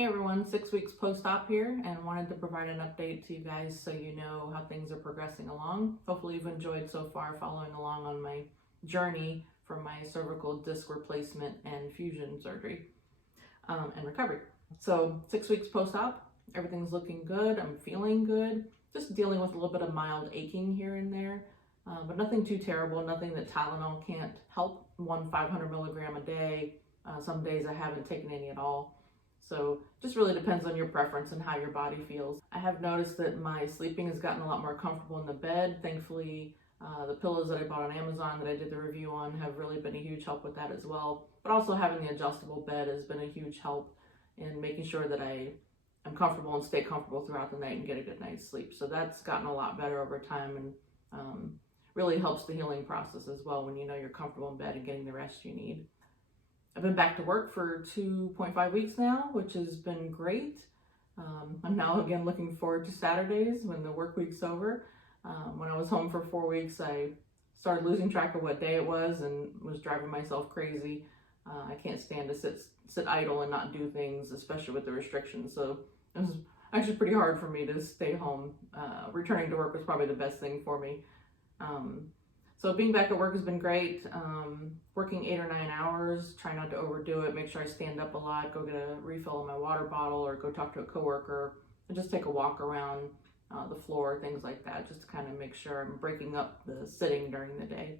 Hey everyone, 6 weeks post-op here, and wanted to provide an update to you guys so you know how things are progressing along. Hopefully you've enjoyed so far following along on my journey from my cervical disc replacement and fusion surgery and recovery. So 6 weeks post-op, everything's looking good, I'm feeling good, just dealing with a little bit of mild aching here and there, but nothing too terrible, nothing that Tylenol can't help. 500 milligram a day. Some days I haven't taken any at all. So just really depends on your preference and how your body feels. I have noticed that my sleeping has gotten a lot more comfortable in the bed. Thankfully, the pillows that I bought on Amazon that I did the review on have really been a huge help with that as well. But also having the adjustable bed has been a huge help in making sure that I'm comfortable and stay comfortable throughout the night and get a good night's sleep. So that's gotten a lot better over time and really helps the healing process as well when you know you're comfortable in bed and getting the rest you need. I've been back to work for 2.5 weeks now, which has been great. I'm now again looking forward to Saturdays when the work week's over. When I was home for 4 weeks, I started losing track of what day it was and was driving myself crazy. I can't stand to sit idle and not do things, especially with the restrictions. So it was actually pretty hard for me to stay home. Returning to work was probably the best thing for me. So being back at work has been great. Working 8 or 9 hours, try not to overdo it, make sure I stand up a lot, go get a refill in my water bottle or go talk to a coworker and just take a walk around the floor, things like that, just to kind of make sure I'm breaking up the sitting during the day.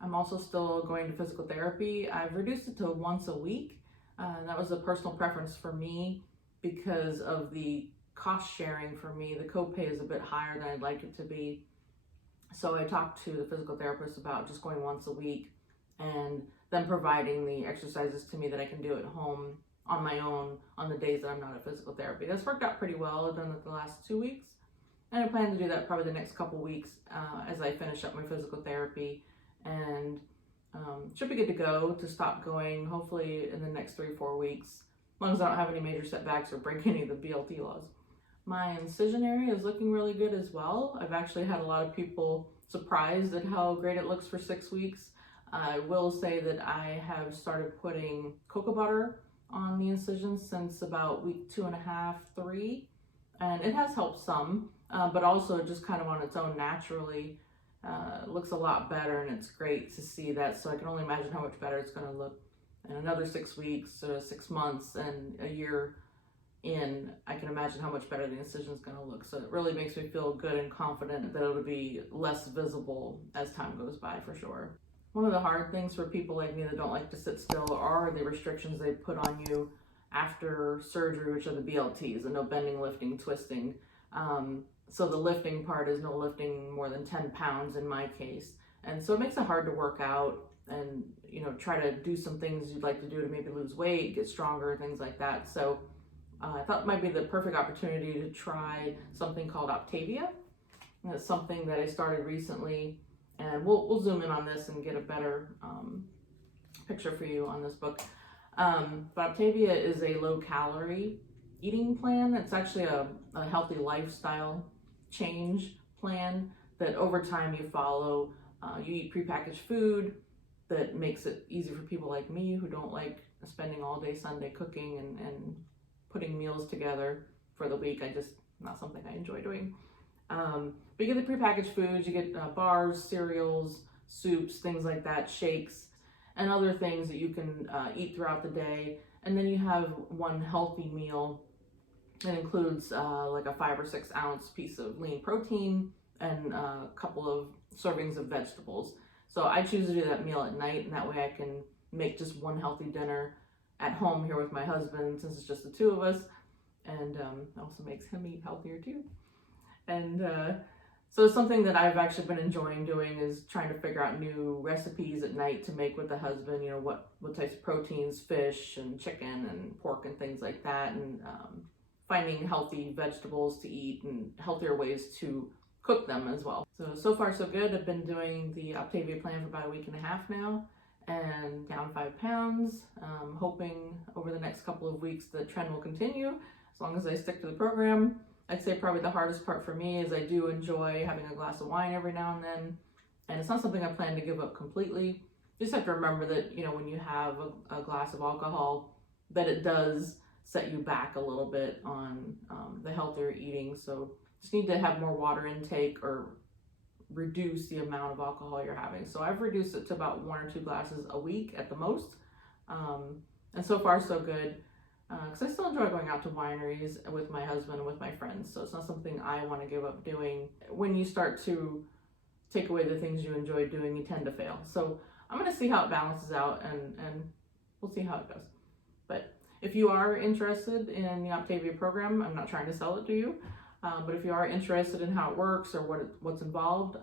I'm also still going to physical therapy. I've reduced it to once a week. That was a personal preference for me because of the cost sharing for me. The copay is a bit higher than I'd like it to be. So I talked to the physical therapist about just going once a week and them providing the exercises to me that I can do at home on my own on the days that I'm not at physical therapy. That's worked out pretty well. I've done it the last 2 weeks. And I plan to do that probably the next couple weeks as I finish up my physical therapy. And should be good to go to stop going hopefully in the next 3 or 4 weeks, as long as I don't have any major setbacks or break any of the BLT laws. My incision area is looking really good as well. I've actually had a lot of people surprised at how great it looks for 6 weeks. I will say that I have started putting cocoa butter on the incisions since about week 2.5, 3, and it has helped some, but also just kind of on its own naturally looks a lot better, and it's great to see that. So I can only imagine how much better it's going to look in another 6 weeks, 6 months, and a year in. I can imagine how much better the incision is going to look. So it really makes me feel good and confident that it'll be less visible as time goes by for sure. One of the hard things for people like me that don't like to sit still are the restrictions they put on you after surgery, which are the BLTs, the no bending, lifting, twisting. So the lifting part is no lifting more than 10 pounds in my case. And so it makes it hard to work out and, try to do some things you'd like to do to maybe lose weight, get stronger, things like that. So I thought it might be the perfect opportunity to try something called Octavia. And it's something that I started recently, and we'll zoom in on this and get a better picture for you on this book. But Octavia is a low-calorie eating plan. It's actually a healthy lifestyle change plan that over time you follow. You eat prepackaged food that makes it easy for people like me who don't like spending all day Sunday cooking and putting meals together for the week. Not something I enjoy doing. But you get the prepackaged foods, you get bars, cereals, soups, things like that, shakes, and other things that you can eat throughout the day. And then you have one healthy meal that includes like a 5 or 6 ounce piece of lean protein and a couple of servings of vegetables. So I choose to do that meal at night, and that way I can make just one healthy dinner at home here with my husband, since it's just the 2 of us, and it also makes him eat healthier too. And so it's something that I've actually been enjoying doing, is trying to figure out new recipes at night to make with the husband, what types of proteins, fish and chicken and pork and things like that, and finding healthy vegetables to eat and healthier ways to cook them as well. So far so good. I've been doing the Octavia plan for about 1.5 weeks now, and down 5 pounds. Hoping over the next couple of weeks the trend will continue as long as I stick to the program. I'd say probably the hardest part for me is I do enjoy having a glass of wine every now and then, and it's not something I plan to give up completely. You just have to remember that when you have a glass of alcohol, that it does set you back a little bit on the healthier eating. So just need to have more water intake or reduce the amount of alcohol you're having. So I've reduced it to about 1 or 2 glasses a week at the most. And so far so good, because I still enjoy going out to wineries with my husband and with my friends. So it's not something I want to give up doing. When you start to take away the things you enjoy doing, you tend to fail. So I'm going to see how it balances out, and we'll see how it goes. But if you are interested in the Octavia program, I'm not trying to sell it to you, but if you are interested in how it works or what's involved,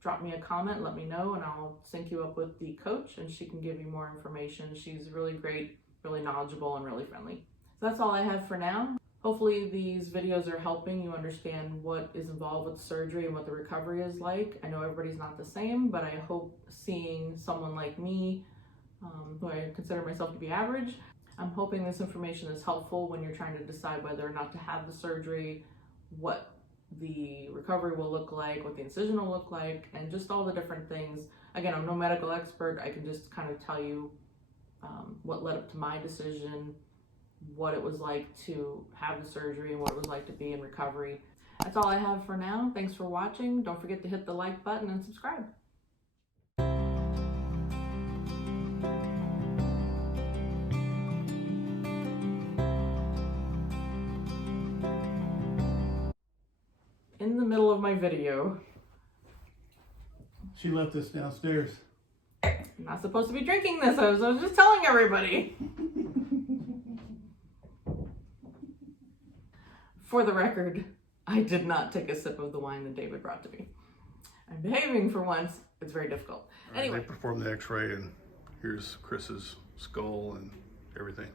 drop me a comment, let me know, and I'll sync you up with the coach, and she can give you more information. She's really great, really knowledgeable, and really friendly. So that's all I have for now. Hopefully these videos are helping you understand what is involved with surgery and what the recovery is like. I know everybody's not the same, but I hope seeing someone like me, who I consider myself to be average, I'm hoping this information is helpful when you're trying to decide whether or not to have the surgery, what the recovery will look like, what the incision will look like, and just all the different things. Again, I'm no medical expert. I can just kind of tell you what led up to my decision, what it was like to have the surgery, and what it was like to be in recovery. That's all I have for now. Thanks for watching. Don't forget to hit the like button and subscribe. In the middle of my video, she left us downstairs. I'm not supposed to be drinking this. I was just telling everybody. For the record, I did not take a sip of the wine that David brought to me. I'm behaving for once. It's very difficult. Anyway. They performed the x-ray, and here's Chris's skull and everything.